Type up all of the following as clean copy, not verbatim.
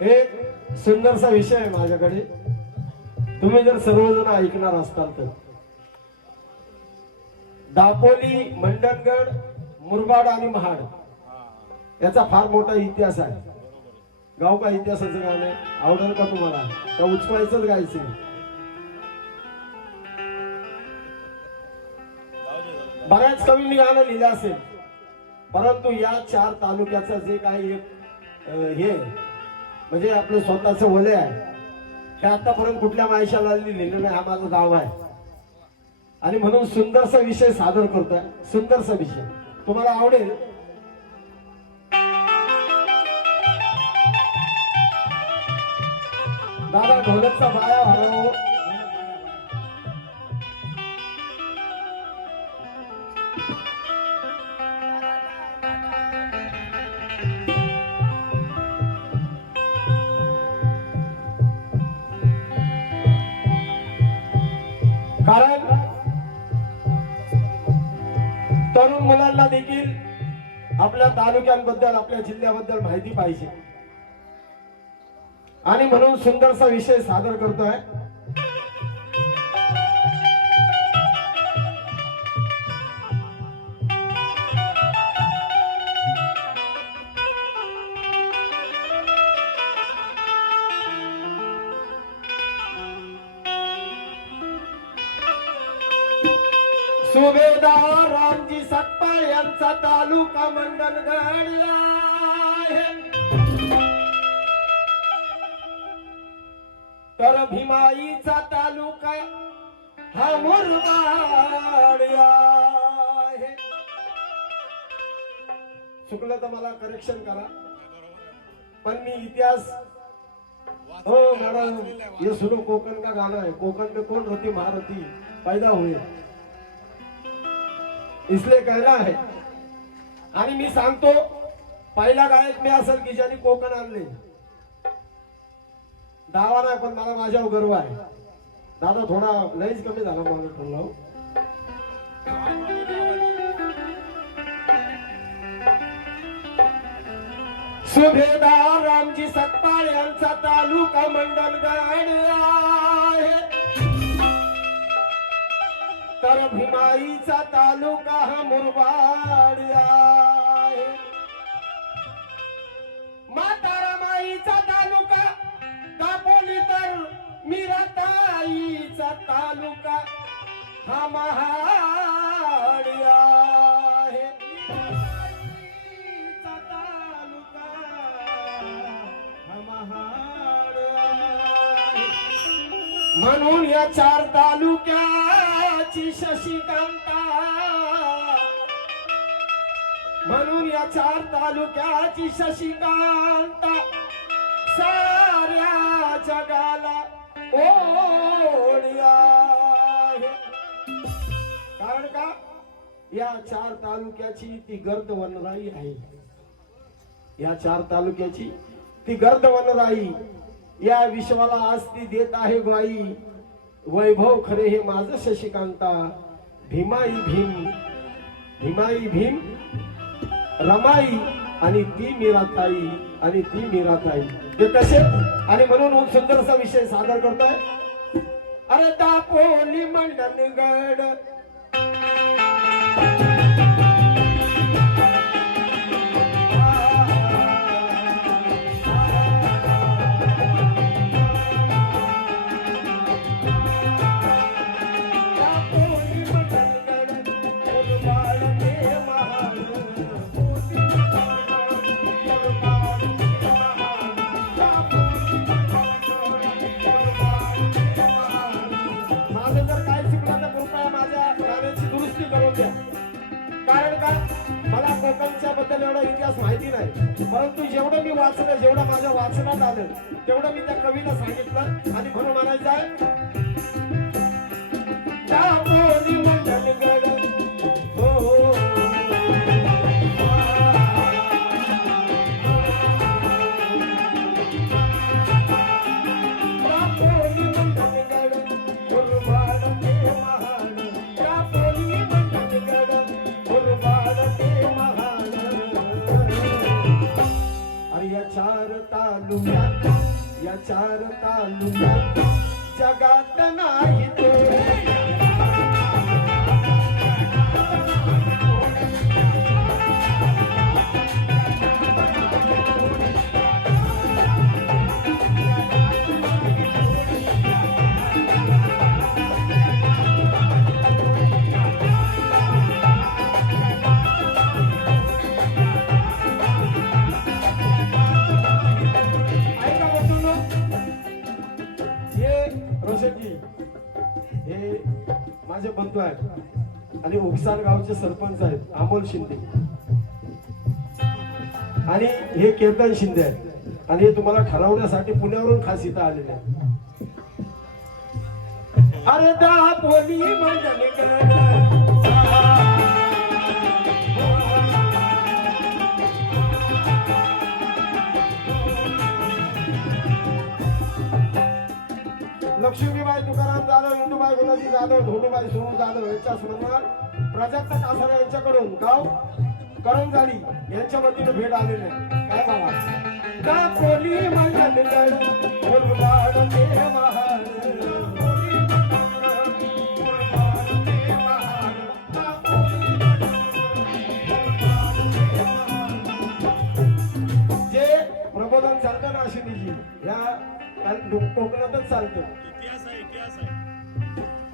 एक सुंदरसा विषय आहे माझ्याकडे, तुम्ही जर सर्वजण ऐकणार असताल तर. दापोली, मंडणगड, मुरबाड आणि महाड याचा फार मोठा इतिहास आहे. गाव का इतिहासाचं गाणं आहे, आवडेल का तुम्हाला? का उचवायचंच गायचं? बऱ्याच कवींनी गाणं लिहिलं असेल, परंतु या 4 तालुक्याचं जे काही हे म्हणजे आपलं स्वतःचं वलय आहे, हे आतापर्यंत कुठल्या मायशाला लिहिलेलं नाही. हा माझा दावा आहे आणि म्हणून सुंदरसा विषय सादर करतोय. सुंदरसा विषय तुम्हाला आवडेल. दादा ढोलकचा बाया हरव. कारण तरुण मुलांना देखील आपल्या तालुक्यांबद्दल, आपल्या जिल्ह्याबद्दल माहिती पाहिजे आणि म्हणून सुंदरसा विषय सादर करतोय. सुभेदार रामजी सत्पाळ यांचा तालुका मंडणगड आहे, तर भीमाईचा तालुका हा मुरबाड आहे. चुकलं तर मला करेक्शन करा, पण मी इतिहास. हो मॅडम, ये सुनो कोकण का गाना है, कोकण में कौन रती महारथी पैदा हुए, इसलिए कहना है. आणि मी सांगतो, पहिला गायक मी असेल की ज्यांनी कोकण आणले. दावा नाही, पण मला माझ्यावर गर्व आहे. दादा थोडा लईच कमी झाला मला ठरला. सुभेदार रामजी सत्पाळ यांचा तालुका मंडणगड आहे, तर भीमाईचा तालुका हा मुरबाड आहे. माता रमाईचा तालुका दापोली, तर मीराताईचा तालुका हा महाड आहे. मीराताईचा तालुका हा महाड आहे. म्हणून या 4 तालुक्याची शशिकांता, म्हणून या 4 तालुक्याची शशिकांता साऱ्या जगाला ओढ आहे. कारण का या 4 तालुक्याची ती गर्द वनराई आहे. या 4 तालुक्याची ती गर्द वनराई या विश्वाला आज ती देत आहे ग्वाही. वैभव खरे हे माझं शशिकांता, भीमाई भीम, भीमाई भीम रमाई आणि ती मीराताई, आणि ती मीराताई. ते कसे? आणि म्हणून सुंदरसा विषय सादर करतोय. अरे दापोली मंडणगड, कारण का मला कोकणच्या बद्दल एवढा इतिहास माहिती नाही, परंतु जेवढं मी वाचलं, जेवढं माझ्या वाचनात आलं, तेवढं मी त्या कवीला सांगितलं. आणि म्हणून म्हणायचं आहे दापोली मंडणगड. हो दापोली मंडणगड, मुरबाड ते महाड, दापोली मंडणगड, मुरबाड ते महाड. अरे या 4 तालुक्यात या 4 तालुक्यात जगात नाही तोड हे माझे बंधू आहेत आणि उगसाण गावचे सरपंच आहेत अमोल शिंदे आणि हे कीर्तन शिंदे आहेत आणि हे तुम्हाला ठरवण्यासाठी पुण्यावरून खास इथं आलेले आहेत. अरे दापोली मंडलिक लक्ष्मीबाई तुकाराम जाधव इंदूबाई गुलाजी जाधव धोंडूबाई सोनू जाधव यांच्या स्मरणार्थ प्राजक्त कासारा यांच्याकडून गाव करंजाडी यांच्या वतीने भेट आलेले आहे. काय बाबा दापोली मंडल फुलवाड ते महाल जे प्रबोधन चालतं ना अश्विनीजी या कोकणातच चालतं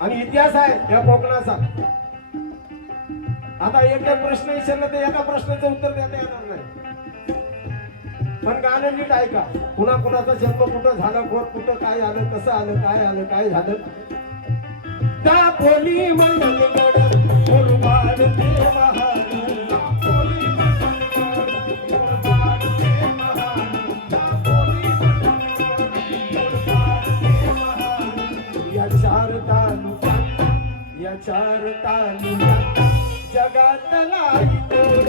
आणि इतिहास आहे या कोकणाचा. आता एक प्रश्न विचारला तर एका प्रश्नाचं उत्तर देता येणार नाही पण गाणं नीट ऐका. कुणा कुणाचा जन्म कुठं झाला कोण कुठं काय आलं कसं आलं काय झालं. दापोली मंडलिक फुलवाड ते महाल या 4 तालुक्यात जगात नाही तोड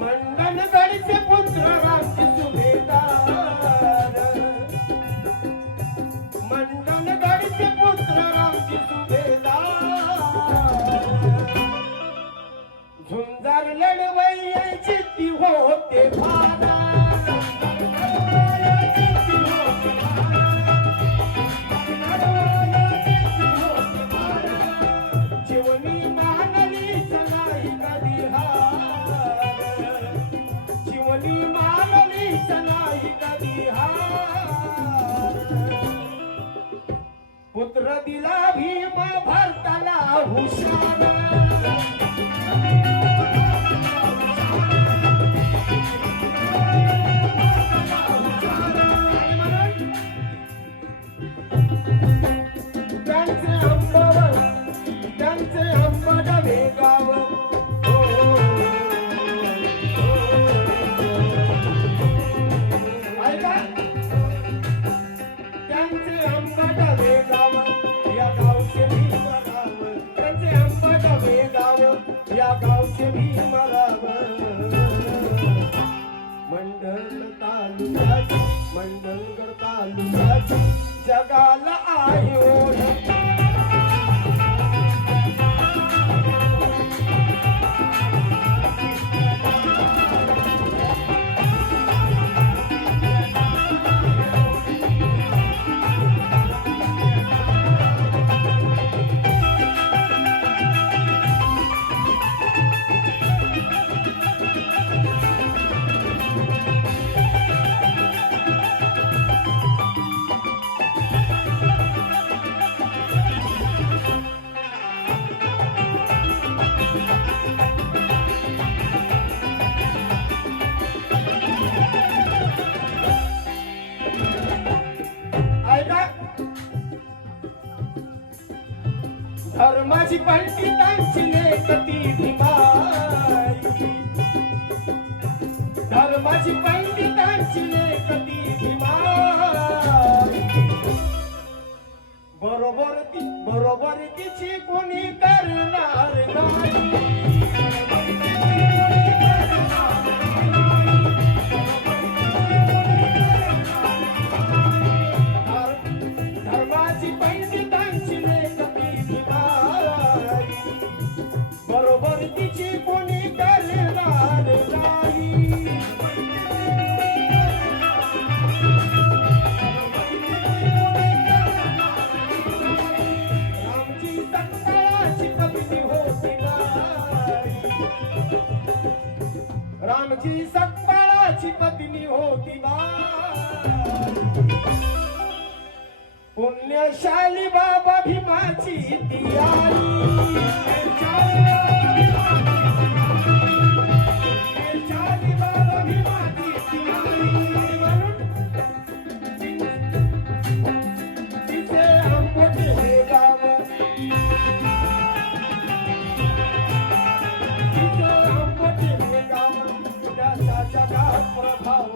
मंडणगडचे पुत्र रामजी सुभेदार मंडणगडचे पुत्र रामजी सुभेदार झुंजार लढवय्याची ती होते फार जीवनी मानलीच नाही कधी हार जीवनी मानलीच नाही कधी हार पुत्र दिला भीम भरताला हुशार त्यांचे अंबड वेगाव ऐका त्यांचे अंबड वेगाव या गावचे भीमराव त्यांचे अंबड वेगाव या गावचे भीमराव मंडणगड तालुक्याची जगाला आहे ओळख धर्माची पंडितांची लेख ती भीमाई, धर्माची पंडितांची लेख ती भीमाई, बरोबर तिची कोणी करणार नाही, धर्माची पंडितांची लेख ती भीमाई, बरोबर तिची कोणी करणार नाही, रामची सकळाची पत्नी होती बाई, रामची सकळाची पत्नी होती बाई, पुण्यशाली बाबा भीमाची ती आई, पुण्यशाली बाबा भीमाची ती आई, तिचे आंबोटे हे गाव, तिचे आंबोटे हे गाव, त्याचा जगात प्रभाव,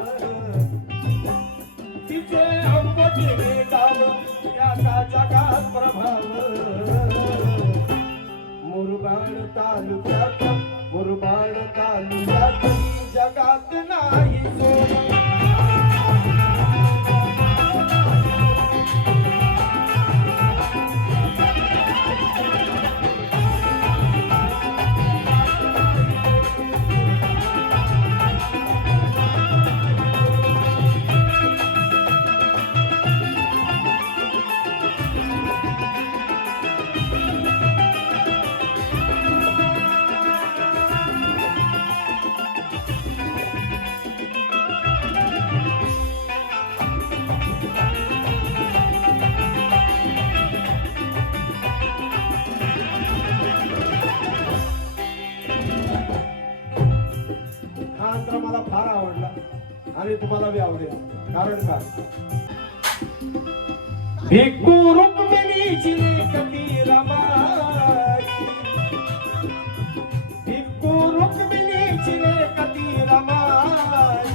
तिचे आंबोटे हे गाव, त्याचा जगात प्रभाव, मुरबाड तालुक्यात जगात नाही सोड, हा अंतर मला फार आवडला आणि तुम्हाला बी आवडेल. कारण का भिक्खू रुक्मिणीची लेक ती रमाई, भिक्खू रुक्मिणीची लेक ती रमाई,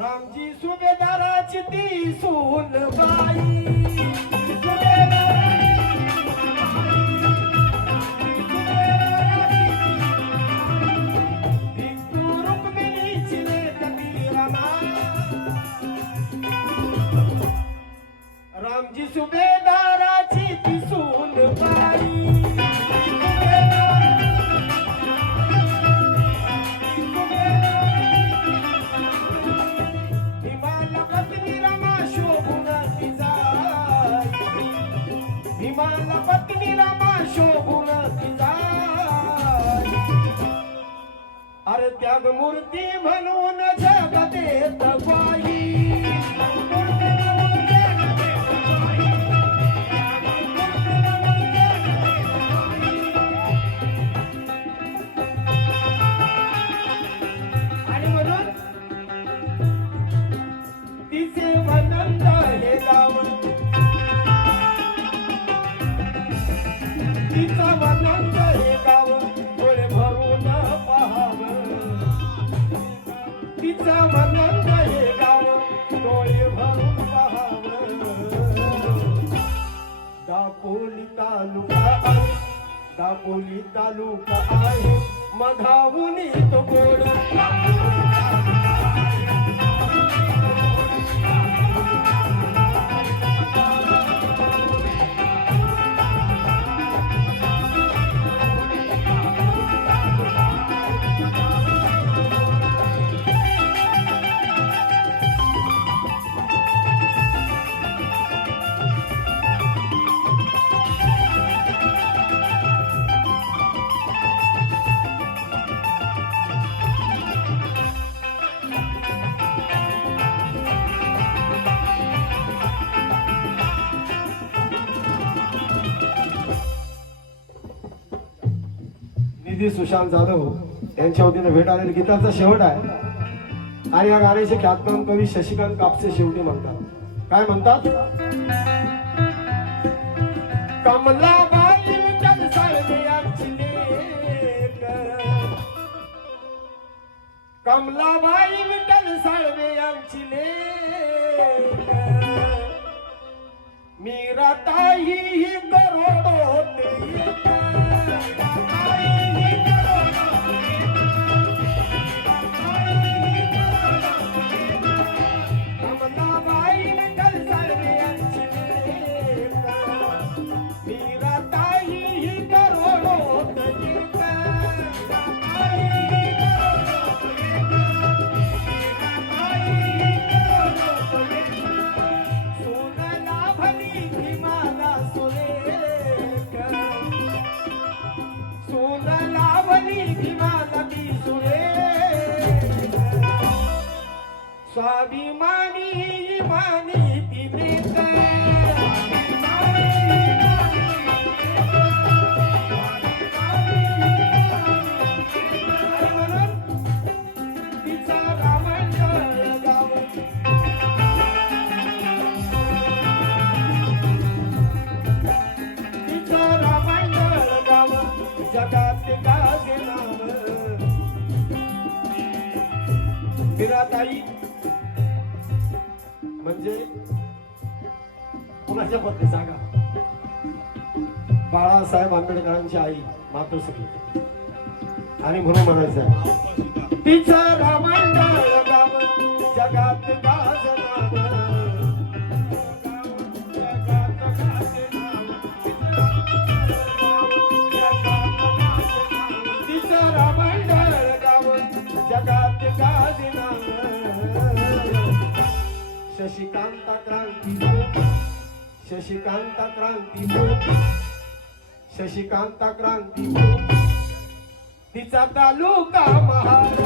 रामजी सुभेदाराची ती सून बाई, रामजी सुभेदाराची ती सून बाई, भीमाला पत्नी रमा शोभून ती जाई, भीमाला पत्नी रमा शोभून ती जाई, अरे त्याग मूर्ती म्हणून जग देत बाई, तिचे वनंद हे गाव, तिचा वनंद हे गाव डोळे भरून पहावं, तिचा वनंद हे गाव डोळे भरून पहावं, दापोली तालुका आहे, दापोली तालुका आहे, मधावून तो गोड, निधी सुशांत जाधव यांच्या वतीने भेट आलेली गीताचा शेवट आहे आणि या गाण्याचे ख्यातनाम कवी शशिकांत कापसे शेवटी म्हणतात. काय म्हणतात? कमलाबाई कमलाबाई विठ्ठल साळवे आमची लेक मीराताई ही करोडोत एक. कमलाबाई विठ्ठल साळवे आमची लेक मीराताई ही करोडोत एक. स्वाभिमानी मानी ती प्रीत तिचा रामंडळ गाव तिचा रामंडळ गाव जगात गाजे नाव मीराताई म्हणजे कुणाच्या पत्नी सांगा. बाळासाहेब आंबेडकरांची आई मातोश्री आणि म्हणून म्हणायचं तिचं रामंडळ गाव जगात गाजनाव तिचं रामंडळ गाव जगात गाजनाव. शशिकांता क्रांती शशिकांता क्रांती शशिकांता क्रांती तिचा तालुका महाड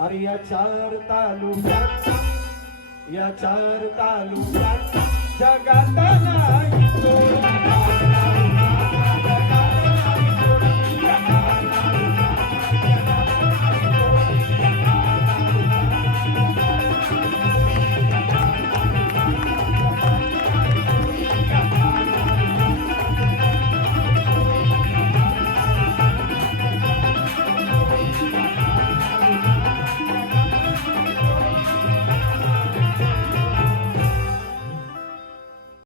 अरे या चार तालुक्यात जगात नाही